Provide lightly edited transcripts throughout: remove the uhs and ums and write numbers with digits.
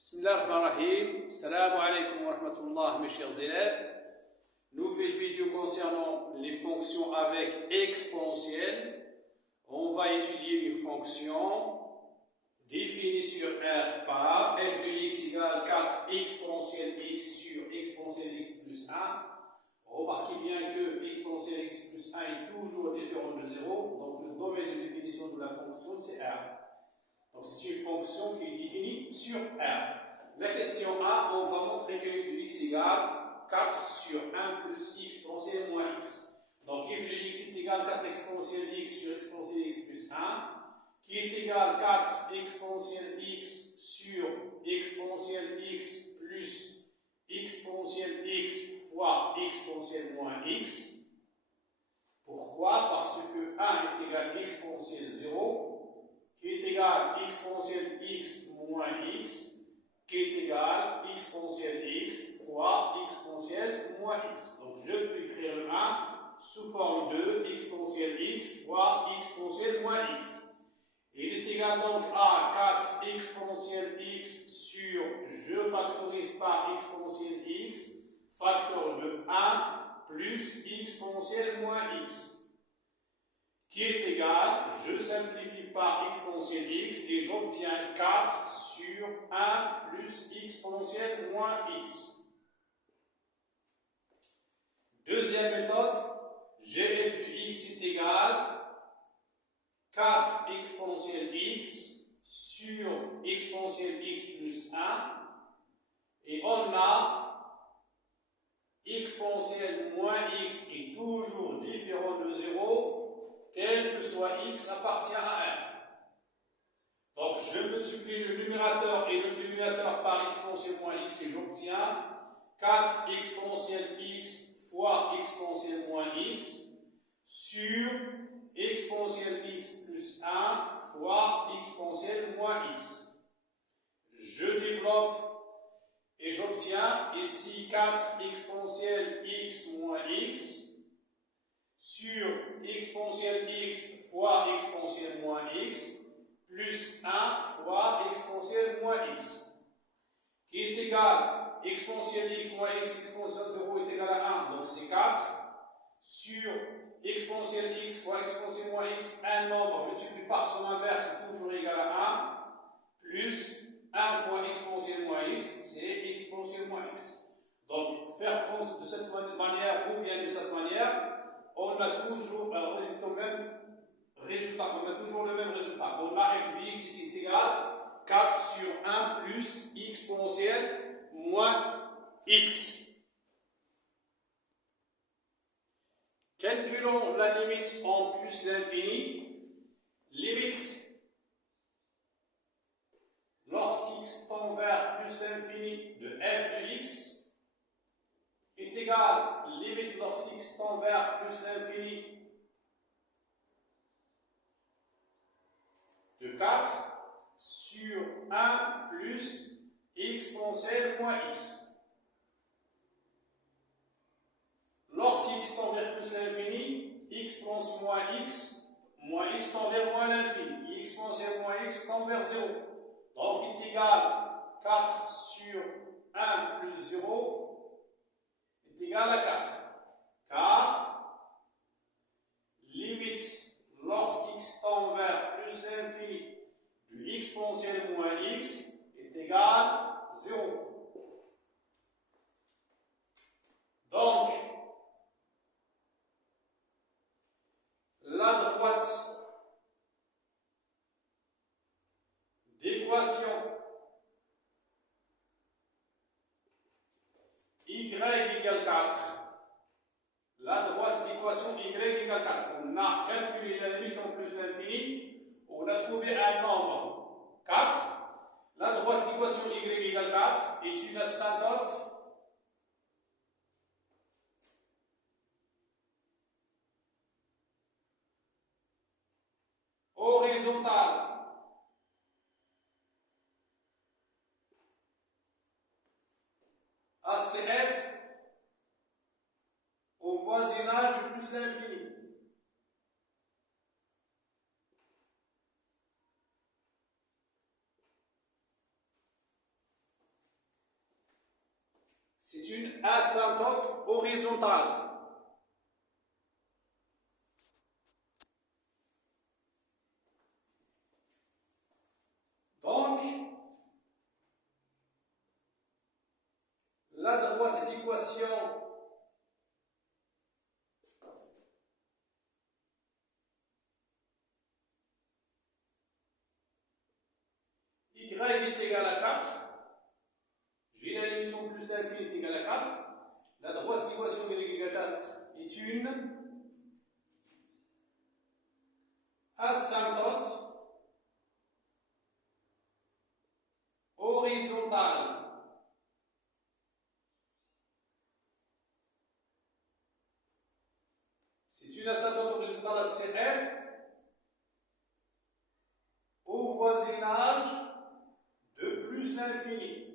Bismillahirrahmanirrahim. Salam alaikum wa rahmatullah, mes chers élèves. Nouvelle vidéo concernant les fonctions avec exponentielle. On va étudier une fonction définie sur R par f de x égale 4 exponentielle x sur exponentielle x plus 1. Remarquez bien que exponentielle x plus 1 est toujours différent de 0. Donc le domaine de définition de la fonction c'est R. Donc c'est une fonction qui est définie sur R. La question A, on va montrer que f de x égale 4 sur 1 plus x exponentielle moins x. Donc f de x est égal à 4 exponentielle x sur exponentielle x plus 1, qui est égal à 4 exponentielle x sur exponentielle x plus exponentielle x fois exponentielle moins x. Pourquoi? Parce que 1 est égal à exponentielle 0, qui est égal à exponentielle x moins x, qui est égal à exponentielle x fois exponentielle moins x. Donc je peux écrire le 1 sous forme de exponentielle x fois exponentielle moins x. Il est égal donc à 4 exponentielle x sur, je factorise par exponentielle x, facteur de 1 plus exponentielle moins x, qui est égal, je simplifie par exponentielle x et j'obtiens 4 sur 1 plus exponentielle moins x. Deuxième méthode, gf de x est égal 4 exponentielle x sur exponentielle x plus 1 et on a exponentielle moins x est toujours différent de 0. Quel que soit x appartient à R. Donc je multiplie le numérateur et le dénominateur par exponentielle moins x et j'obtiens 4 exponentielle x fois exponentielle moins x sur exponentielle x plus 1 fois exponentielle moins x. Je développe et j'obtiens ici 4 exponentielle x moins x sur exponentielle x fois exponentielle moins x plus 1 fois exponentielle moins x, qui est égal à exponentielle x moins x exponentielle 0 est égal à 1, donc c'est 4, sur exponentielle x fois exponentielle moins x, un nombre multiplié par son inverse est toujours égal à 1, plus 1 fois exponentielle moins x, c'est exponentielle moins x. Donc faire comme de cette manière ou bien de cette manière, on a toujours un résultat on a toujours le même résultat. On a f de x qui est égal à 4 sur 1 plus exponentielle moins x. Calculons la limite en plus l'infini. Limite lorsqu'x tend vers plus l'infini de f de x est égal à limite lorsqu'x tend vers plus l'infini de 4 sur 1 plus exponentielle moins x. Lorsqu'x tend vers plus l'infini, exponentielle moins x tend vers moins l'infini. Exponentielle moins x tend vers 0. Donc il est égal à 4 sur 1 plus 0 est égal à 4. Car limite lorsqu'x tend vers plus l'infini de exponentielle moins x est égal à 0. Donc, la droite d'équation y égale 4, la droite d'équation y égale 4, on a calculé la limite en plus l'infini, on a trouvé un nombre 4, la droite d'équation y égale 4 est une asymptote horizontale ACF au voisinage de plus l'infini. C'est une asymptote horizontale. Donc, la droite d'équation y est égal à 4. J'ai la limite en plus l'infini est égal à 4. La droite d'équation de y égale à 4 est une asymptote horizontale. C'est une asymptote horizontale à CF au voisinage de plus l'infini.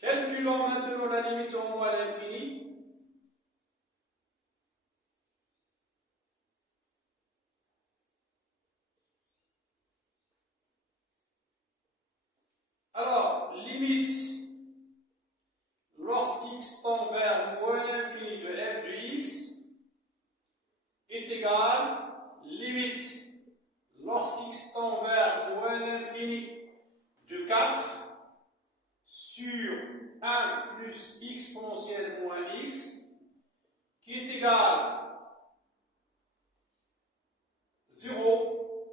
Calculons maintenant la limite en moins à l'infini. Alors, limite lorsqu'x tend vers moins l'infini de f de x est égal limite lorsqu'x tend vers moins l'infini de 4 sur 1 plus exponentielle moins x qui est égal 0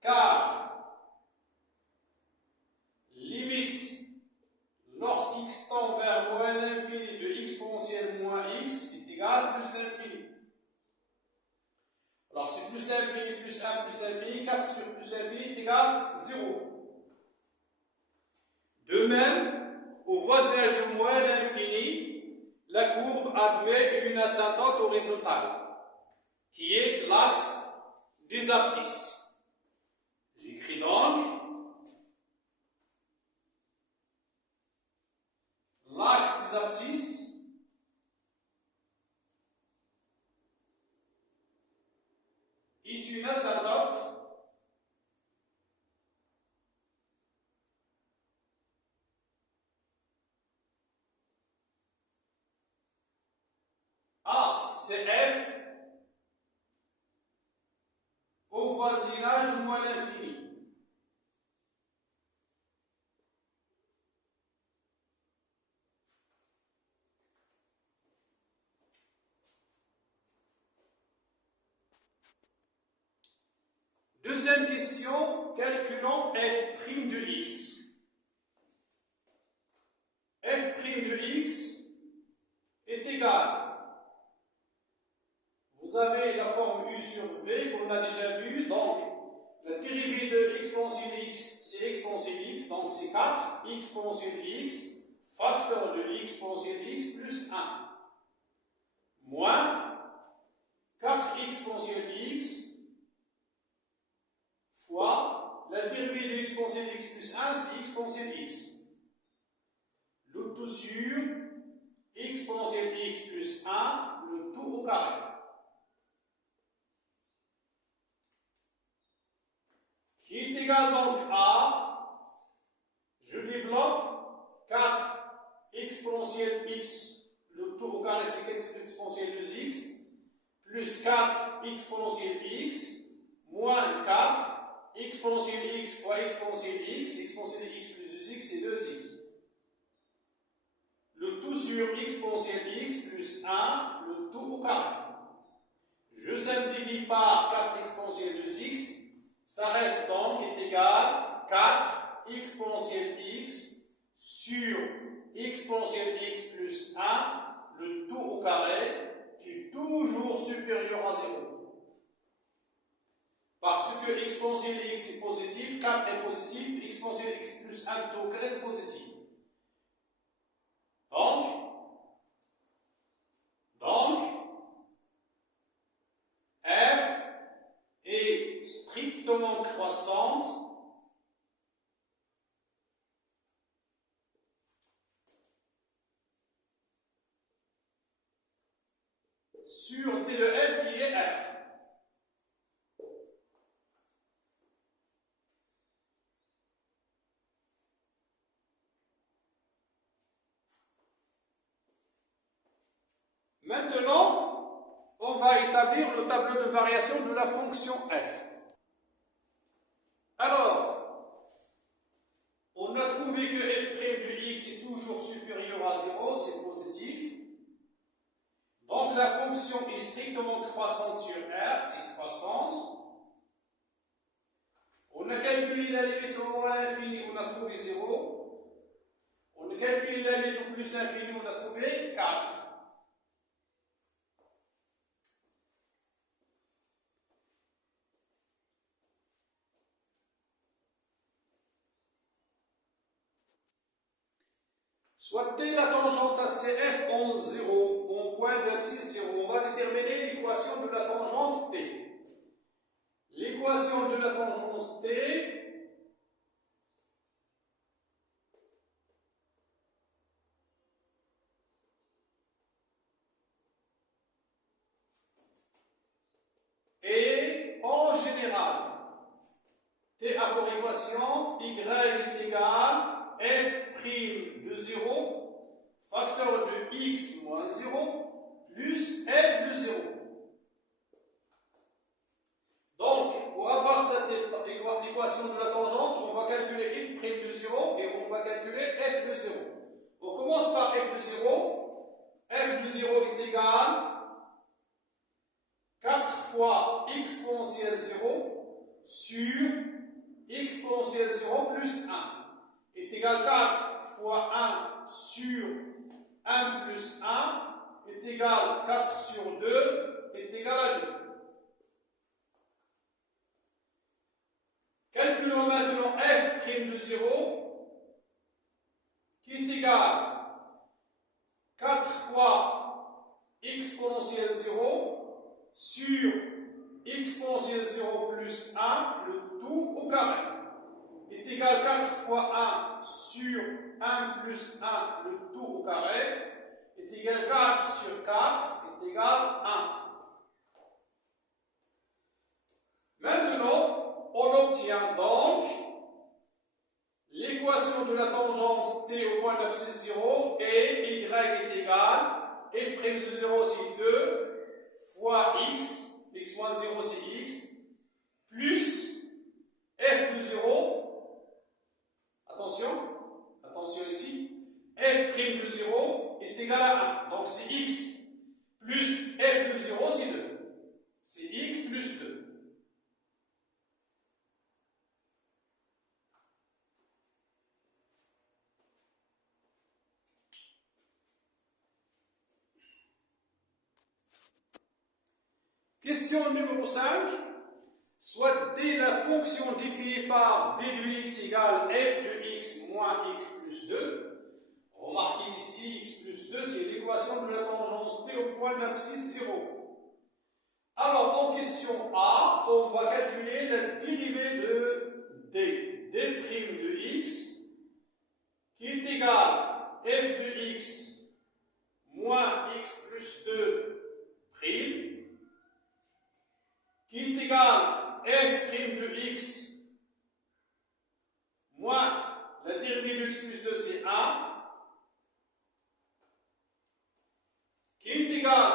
car limite lorsqu'x tend vers moins l'infini de exponentielle moins x est égal plus l'infini. Alors c'est plus l'infini plus 1 plus l'infini, 4 sur plus l'infini est égal 0. De même, au voisinage de moins l'infini, la courbe admet une asymptote horizontale, qui est l'axe des abscisses. J'écris donc l'axe des abscisses est une asymptote ACF au voisinage de moins l'infini. Deuxième question, calculons f' de x. F' de x est égal. Vous avez la forme u sur v qu'on a déjà vu, donc la dérivée de exponentielle x, c'est exponentielle x, donc c'est 4 exponentielle x, facteur de exponentielle x plus 1, moins 4 exponentielle x fois la dérivée de exponentielle x plus 1, c'est exponentielle x. Le tout sur exponentielle x plus 1, le tout au carré. Qui est égal donc à, je développe 4 exponentielle x, le tout au carré c'est exponentielle de x, plus 4 exponentielle x, moins 4 exponentielle x fois exponentielle x plus 2x c'est 2x. Le tout sur exponentielle x plus 1, le tout au carré. Je simplifie par 4 exponentielle de x, ça reste donc est égal 4 exponentielle x sur exponentielle x plus 1, le tout au carré, qui est toujours supérieur à 0. Parce que exponentielle x est positif, 4 est positif, exponentielle x plus 1 tout au carré c'est positif. Donc, f est strictement croissante sur d de f qui est r. Maintenant, on va établir le tableau de variation de la fonction f. Alors, on a trouvé que f' de x est toujours supérieur à 0, c'est positif. Donc la fonction est strictement croissante sur R, c'est croissante. On a calculé la limite au moins à l'infini, on a trouvé 0. On a calculé la limite au plus l'infini, on a trouvé 4. Soit t la tangente à CF en 0, en point d'abscisse 0. On va déterminer l'équation de la tangente T. L'équation de la tangente T est en général T a pour équation y est égal f' de 0 facteur de x moins 0 plus f de 0. Donc, pour avoir cette équation de la tangente, on va calculer f' de 0 et on va calculer f de 0. On commence par f de 0. F de 0 est égal 4 fois exponentielle 0 sur exponentielle 0 plus 1 est égal 4 fois 1 sur 1 plus 1 est égal 4 sur 2 est égal à 2. Calculons maintenant f' de 0 qui est égal 4 fois exponentielle 0 sur exponentielle 0 plus 1, le tout au carré, est égal 4 fois 1 sur 1 plus 1, le tout au carré, est égal 4 sur 4, est égal 1. Maintenant, on obtient donc l'équation de la tangente T au point d'abscisse 0 et y est égal f' de 0 c'est 2 fois x moins 0 c'est x, plus f de 0, attention ici, f' de 0 est égal à 1, donc c'est x, plus f de 0 c'est 2, c'est x plus 2. Question numéro 5. Soit d la fonction définie par d de x égale f de x moins x plus 2. Remarquez ici x plus 2, c'est l'équation de la tangente t au point d'abscisse 0. Alors, en question A, on va calculer la dérivée de d, d' de x, qui est égale f de x moins x plus 2 prime, qui est égal f' de x moins la dérivée de x plus 2 c'est 1, qui est égal,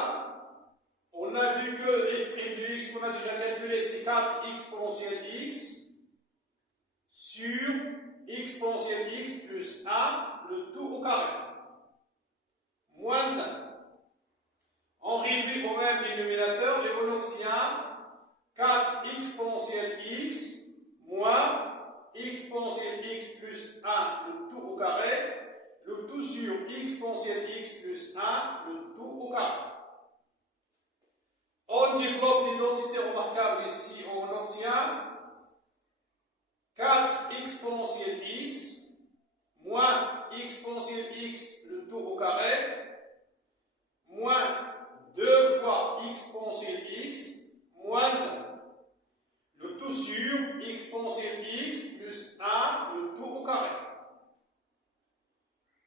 on a vu que f' de x qu'on a déjà calculé c'est 4 exponentielle x sur exponentielle x plus 1, le tout au carré, moins 1. On réduit au même dénominateur et on obtient 4 exponentielle x moins exponentielle x plus 1, le tout au carré, le tout sur exponentielle x plus 1, le tout au carré. On développe l'identité remarquable ici, on obtient 4 exponentielle x moins exponentielle x, le tout au carré, moins 2 fois exponentielle x, moins 1. Le tout sur exponentielle x plus 1, le tout au carré,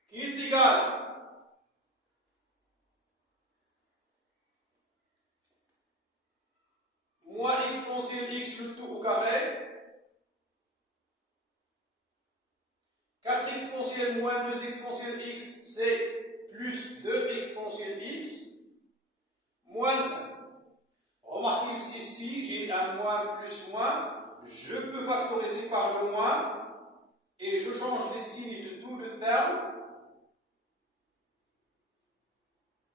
qui est égal moins exponentielle x, le tout au carré, 4 exponentielle moins 2 exponentielle x, c'est plus 2 exponentielle x, moins 1. Remarquez que ici, j'ai un moins plus moins. Je peux factoriser par le moins et je change les signes de tout le terme.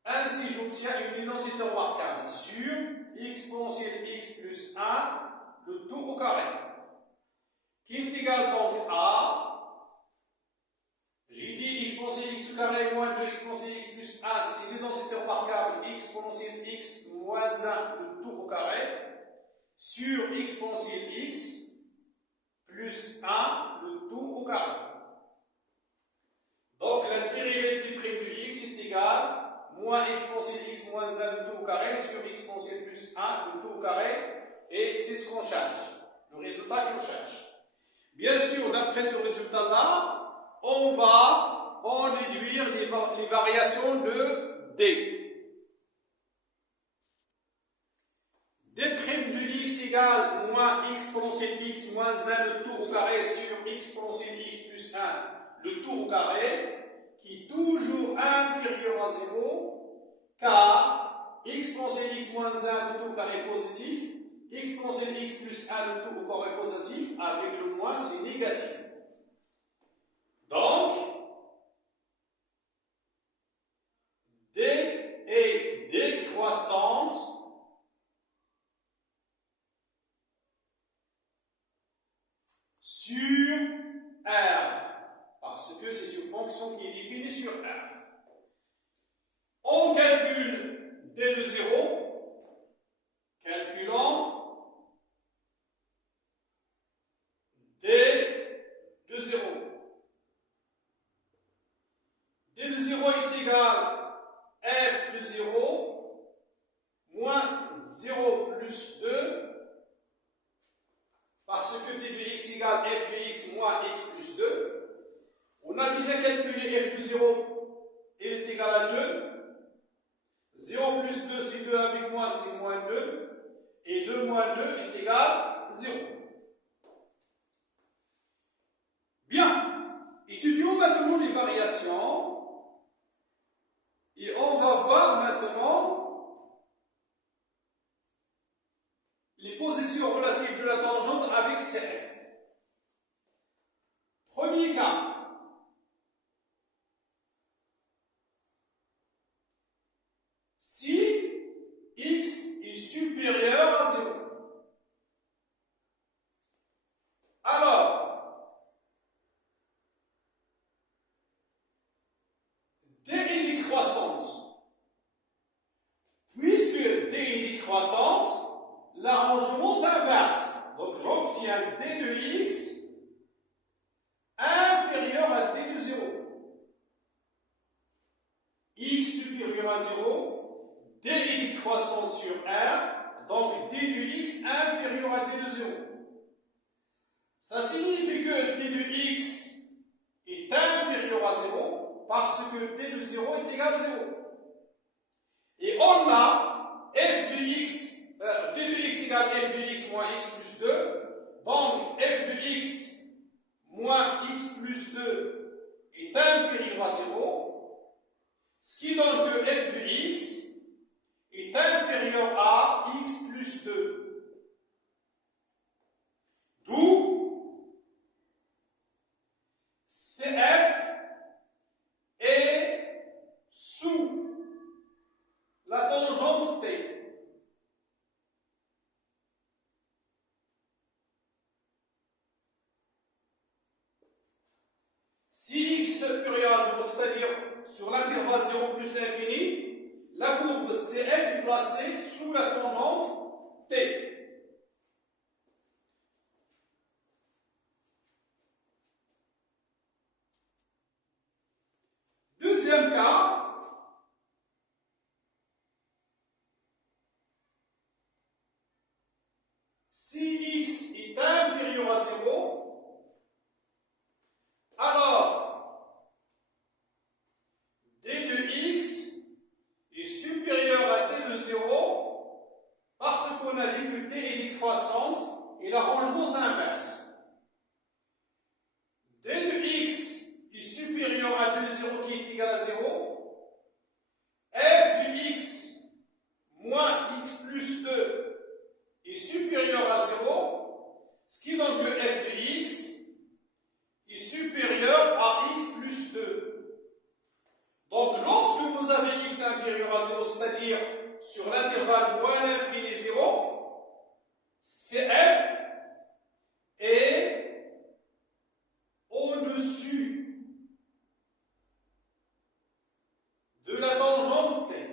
Ainsi, j'obtiens une identité remarquable sur exponentielle x plus 1, le tout au carré, qui est égal donc à, j'ai dit exponentielle x au carré moins 2 exponentielle x plus 1, c'est l'identité remarquable exponentielle x moins 1, le tout au carré, sur exponentielle x plus 1, le tout au carré. Donc la dérivée du prime de x est égale moins exponentielle x moins 1 le tout au carré sur exponentielle plus 1 le tout au carré, et c'est ce qu'on cherche, le résultat qu'on cherche. Bien sûr, d'après ce résultat-là, on va en déduire les variations de d. d' de x égale moins exponentielle x moins 1 le tout au carré sur exponentielle x plus 1 le tout au carré, qui est toujours inférieur à 0, car exponentielle x moins 1 le tout au carré positif, exponentielle x plus 1 le tout au carré positif, avec le moins c'est négatif. Donc, d est décroissance sur R, parce que c'est une fonction qui est définie sur R. On calcule d de 0, calculant d de 0. d de 0 est égal f de 0 moins 0 plus 2, parce que d de x égale f de x moins x plus 2. On a déjà calculé f de 0, il est égal à 2. 0 plus 2, c'est 2 avec moins, c'est moins 2. Et 2 moins 2 est égal à 0. Bien. Étudions maintenant les variations. Et on va voir maintenant les positions relatives de la tangente avec CF. Premier cas. Si x est supérieur à 0. Alors, d est décroissante. Puisque d est décroissante, l'arrangement s'inverse. Donc j'obtiens d de x inférieur à d de 0. X supérieur à 0. D est décroissante sur R, donc d de x inférieur à d de 0. Ça signifie que d de x est inférieur à 0 parce que d de 0 est égal à 0. Et on a f de x, d de x égale f de x moins x plus 2. Donc f de x moins x plus 2 est inférieur à 0. Ce qui donne que f de x est inférieur à x plus 2. D'où CF est sous la tangente T. Si x est supérieur à 0, c'est-à-dire sur l'intervalle 0 plus l'infini, la courbe CF est placée sous la tangente T. Deuxième cas, si x est inférieur à 0, alors d de x est supérieur à d de 0 parce qu'on a dit que d est décroissante et l'arrangement s'inverse. d de x est supérieur à d de 0 qui est égal à 0. F de x moins Ce qui donne que f de x est supérieur à x plus 2. Donc, lorsque vous avez x inférieur à 0, c'est-à-dire sur l'intervalle moins l'infini 0, CF est au-dessus de la tangente T.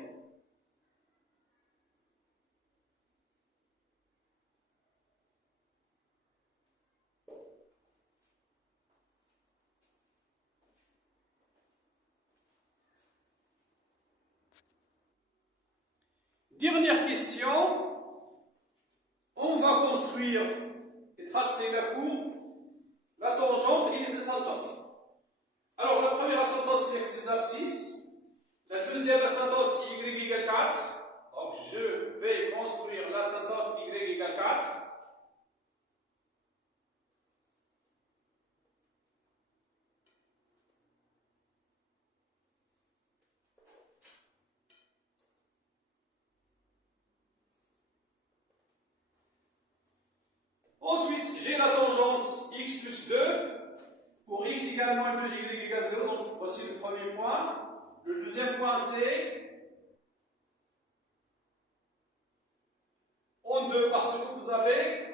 Dernière question, on va construire et tracer la courbe, la tangente et les asymptotes. Alors la première asymptote c'est x des abscisses, la deuxième asymptote c'est y égale 4, donc je vais construire l'asymptote y égale 4. Ensuite, j'ai la tangente x plus 2 pour x égale moins 2, y égale 0. Donc, voici le premier point. Le deuxième point, c'est en 2 parce que vous avez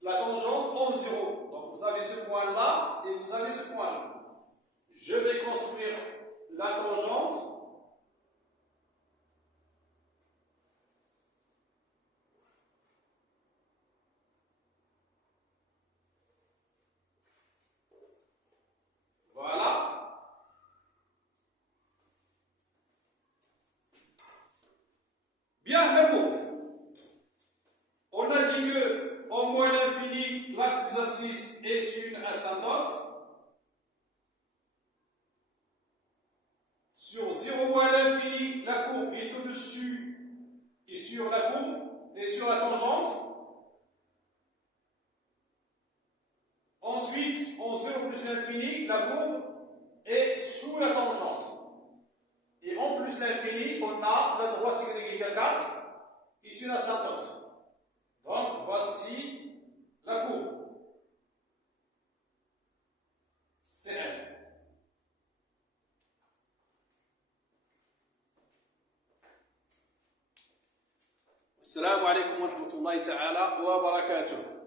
la tangente en 0. Donc, vous avez ce point-là et vous avez ce point-là. Je vais construire la tangente. Voilà. Bien, la courbe. On a dit que en moins l'infini, l'axe des abscisses est une asymptote. Sur 0 moins l'infini, la courbe est au-dessus et sur la courbe et sur la tangente. Ensuite, en 0 plus l'infini, la courbe est sous la tangente. Et en plus l'infini, on a la droite y égale 4 est une asymptote. Donc, voici la courbe. CF. Assalamu alaikum wa rahmatullahi ta'ala wa barakatuh.